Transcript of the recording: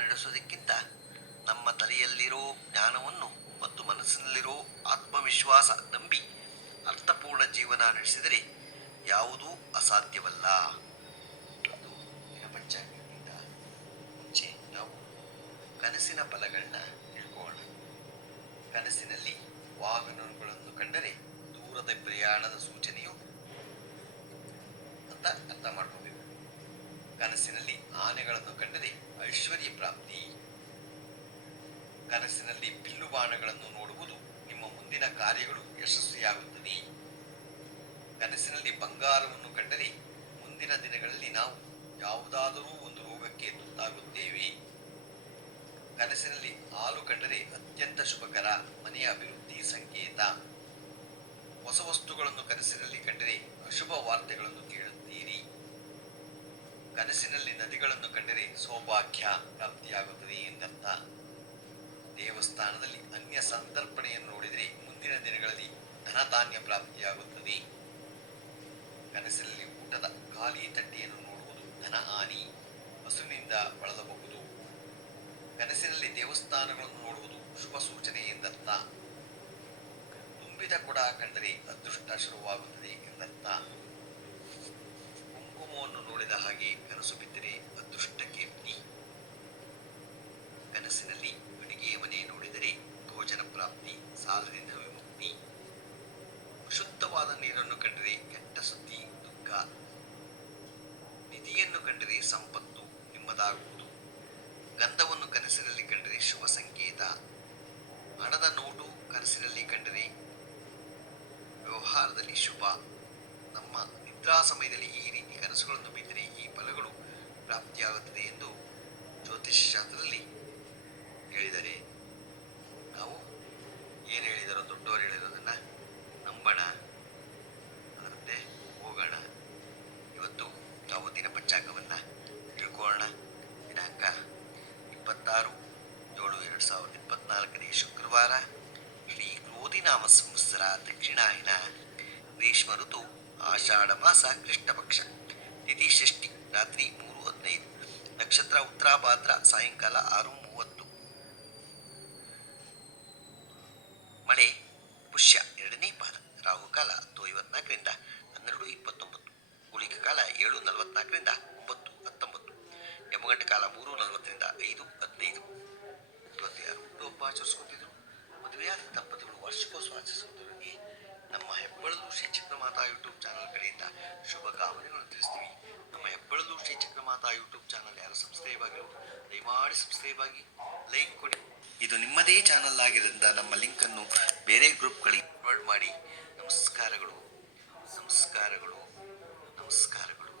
ನಡೆಸೋದಕ್ಕಿಂತ ನಮ್ಮ ತಲೆಯಲ್ಲಿರೋ ಜ್ಞಾನವನ್ನು ಮತ್ತು ಮನಸ್ಸಿನಲ್ಲಿರೋ ಆತ್ಮವಿಶ್ವಾಸ ನಂಬಿ ಅರ್ಥಪೂರ್ಣ ಜೀವನ ನಡೆಸಿದರೆ ಯಾವುದೂ ಅಸಾಧ್ಯವಲ್ಲ. ಇದು ದಿನಪಂಚಾಂಗದಿಂದ ಮುಂಚೆ ನಾವು ಕನಸಿನ ಫಲಗಳನ್ನ ತಿಳ್ಕೊಳ್ಳೋಣ. ಕನಸಿನಲ್ಲಿ ವಾಹನಗಳನ್ನು ಕಂಡರೆ ದೂರದ ಪ್ರಯಾಣದ ಸೂಚನೆಯು ಅಂತ ಅರ್ಥ ಮಾಡ್ಕೋಬೇಕು. ಕನಸಿನಲ್ಲಿ ಆನೆಗಳನ್ನು ಕಂಡರೆ ಐಶ್ವರ್ಯ ಪ್ರಾಪ್ತಿ. ಕನಸಿನಲ್ಲಿ ಬಿಲ್ಲು ಬಾಣಗಳನ್ನು ನೋಡುವುದು ನಿಮ್ಮ ಮುಂದಿನ ಕಾರ್ಯಗಳು ಯಶಸ್ವಿಯಾಗುತ್ತದೆ. ಕನಸಿನಲ್ಲಿ ಬಂಗಾರವನ್ನು ಕಂಡರೆ ಮುಂದಿನ ದಿನಗಳಲ್ಲಿ ನಾವು ಯಾವುದಾದರೂ ಒಂದು ರೋಗಕ್ಕೆ ತುತ್ತಾಗುತ್ತೇವೆ. ಕನಸಿನಲ್ಲಿ ಹಾಲು ಕಂಡರೆ ಅತ್ಯಂತ ಶುಭಕರ, ಮನೆಯ ಅಭಿವೃದ್ಧಿ ಸಂಕೇತ. ಹೊಸ ವಸ್ತುಗಳನ್ನು ಕನಸಿನಲ್ಲಿ ಕಂಡರೆ ಅಶುಭ ವಾರ್ತೆಗಳನ್ನು ಕೇಳುತ್ತೀರಿ. ಕನಸಿನಲ್ಲಿ ನದಿಗಳನ್ನು ಕಂಡರೆ ಸೌಭಾಗ್ಯ ಪ್ರಾಪ್ತಿಯಾಗುತ್ತದೆ ಎಂದರ್ಥ. ದೇವಸ್ಥಾನದಲ್ಲಿ ಅನ್ಯ ಸಂತರ್ಪಣೆಯನ್ನು ನೋಡಿದರೆ ಮುಂದಿನ ದಿನಗಳಲ್ಲಿ ಧನಧಾನ್ಯ ಪ್ರಾಪ್ತಿಯಾಗುತ್ತದೆ. ಕನಸಿನಲ್ಲಿ ಊಟದ ಖಾಲಿ ತಟ್ಟೆಯನ್ನು ನೋಡುವುದು ಧನ ಹಾನಿ, ಹಸುವಿನಿಂದ ಬಳಲಬಹುದು. ಕನಸಿನಲ್ಲಿ ದೇವಸ್ಥಾನಗಳನ್ನು ನೋಡುವುದು ಶುಭ ಸೂಚನೆ ಎಂದರ್ಥ. ತುಂಬಿದ ಕೊಡ ಕಂಡರೆ ಅದೃಷ್ಟ ಶುರುವಾಗುತ್ತದೆ ಎಂದರ್ಥ. ಕುಂಕುಮವನ್ನು ನೋಡಿದ ಹಾಗೆ ಕನಸು ಬಿದ್ದರೆ ಅದೃಷ್ಟ ಕೀರ್ತಿ. ಕನಸಿನಲ್ಲಿ ಅಡಿಗೆ ಮನೆ ನೋಡಿದರೆ ಭೋಜನ ಪ್ರಾಪ್ತಿ, ಸಾಲದಿಂದ ವಿಮುಕ್ತಿ. ಶುದ್ಧವಾದ ನೀರನ್ನು ಕಂಡರೆ ಕೆಟ್ಟ ಸುದ್ದಿ, ದುಃಖ. ನಿಧಿಯನ್ನು ಕಂಡರೆ ಸಂಪತ್ತು, ನಿಮ್ಮದಾಗುವುದು. ಗಂಧವನ್ನು ಕನಸಿನಲ್ಲಿ ಕಂಡರೆ ಶುಭ ಸಂಕೇತ. ಹಣದ ನೋಟು ಕನಸಿನಲ್ಲಿ ಕಂಡರೆ ವ್ಯವಹಾರದಲ್ಲಿ ಶುಭ. ನಮ್ಮ ನಿದ್ರಾ ಸಮಯದಲ್ಲಿ ಈ ರೀತಿ ಕನಸುಗಳನ್ನು ಬಿದ್ದರೆ ಈ ಫಲಗಳು ಪ್ರಾಪ್ತಿಯಾಗುತ್ತದೆ ಎಂದು ಜ್ಯೋತಿಷ್ಯ ಶಾಸ್ತ್ರದಲ್ಲಿ ಹೇಳಿದರೆ ನಾವು ಏನು ಹೇಳಿದಾರೋ ದೊಡ್ಡವರು ಹೇಳಿರೋದನ್ನು ನಂಬೋಣ, ಅದರಂತೆ ಹೋಗೋಣ. ಇವತ್ತು ನಾವು ದಿನಪಂಚಾಂಗವನ್ನು ತಿಳ್ಕೊಳ್ಳೋಣ. ದಿನಾಂಕ 26/7/2024 ಶುಕ್ರವಾರ. ಶ್ರೀ ಕ್ರೋಧಿನಾಮ ಸಂವತ್ಸರ, ದಕ್ಷಿಣಾಯನ, ಗ್ರೀಷ್ಮ ಋತು, ಆಷಾಢ ಮಾಸ, ಕೃಷ್ಣ ಪಕ್ಷ, ತಿಥಿ ಷಷ್ಠಿ, ರಾತ್ರಿ 3:15, ನಕ್ಷತ್ರ ಉತ್ತರಾಭಾದ್ರ, ಸಾಯಂಕಾಲ 6:30. ಮಳೆ ಪುಷ್ಯ 2ನೇ ಪಾದ. ರಾಹುಕಾಲ 10:54 12:29, ಗುಳಿಕ ಕಾಲ 7:44 9:19, ಯಮಗಂಟ ಕಾಲ 3:40 5:15. ಇವತ್ತು ಯಾರು ಹುಟ್ಟುಹಬ್ಬ ಆಚರಿಸ್ಕೊತಿದ್ರು, ಮದುವೆಯಾದ ದಂಪತಿಗಳು ವಾರ್ಷಿಕೋತ್ಸವ ಆಚರಿಸುವುದರಿಗೆ ನಮ್ಮ ಹೆಬ್ಬಳಲು ಶ್ರೀ ಚಕ್ರಮಾತಾ ಯೂಟ್ಯೂಬ್ ಚಾನಲ್ ಕಡೆಯಿಂದ ಶುಭಕಾಮನೆಗಳನ್ನು ತಿಳಿಸ್ತೀವಿ. ನಮ್ಮ ಹೆಬ್ಬಳಲು ಶ್ರೀ ಚಕ್ರಮಾತಾ ಯೂಟ್ಯೂಬ್ ಚಾನಲ್ ಯಾರು ಸಬ್ಸ್ಕ್ರೈಬ್ ಆಗಿರೋ ದಯಮಾಡಿ ಸಬ್ಸ್ಕ್ರೈಬ್ ಆಗಿ, ಲೈಕ್ ಕೊಡಿ. ಇದು ನಿಮ್ಮದೇ ಚಾನಲ್ ಆಗಿರೋದ್ರಿಂದ ನಮ್ಮ ಲಿಂಕನ್ನು ಬೇರೆ ಗ್ರೂಪ್ಗಳಿಗೆ ಫಾರ್ವರ್ಡ್ ಮಾಡಿ. ನಮಸ್ಕಾರಗಳು, ನಮಸ್ಕಾರಗಳು, ನಮಸ್ಕಾರಗಳು.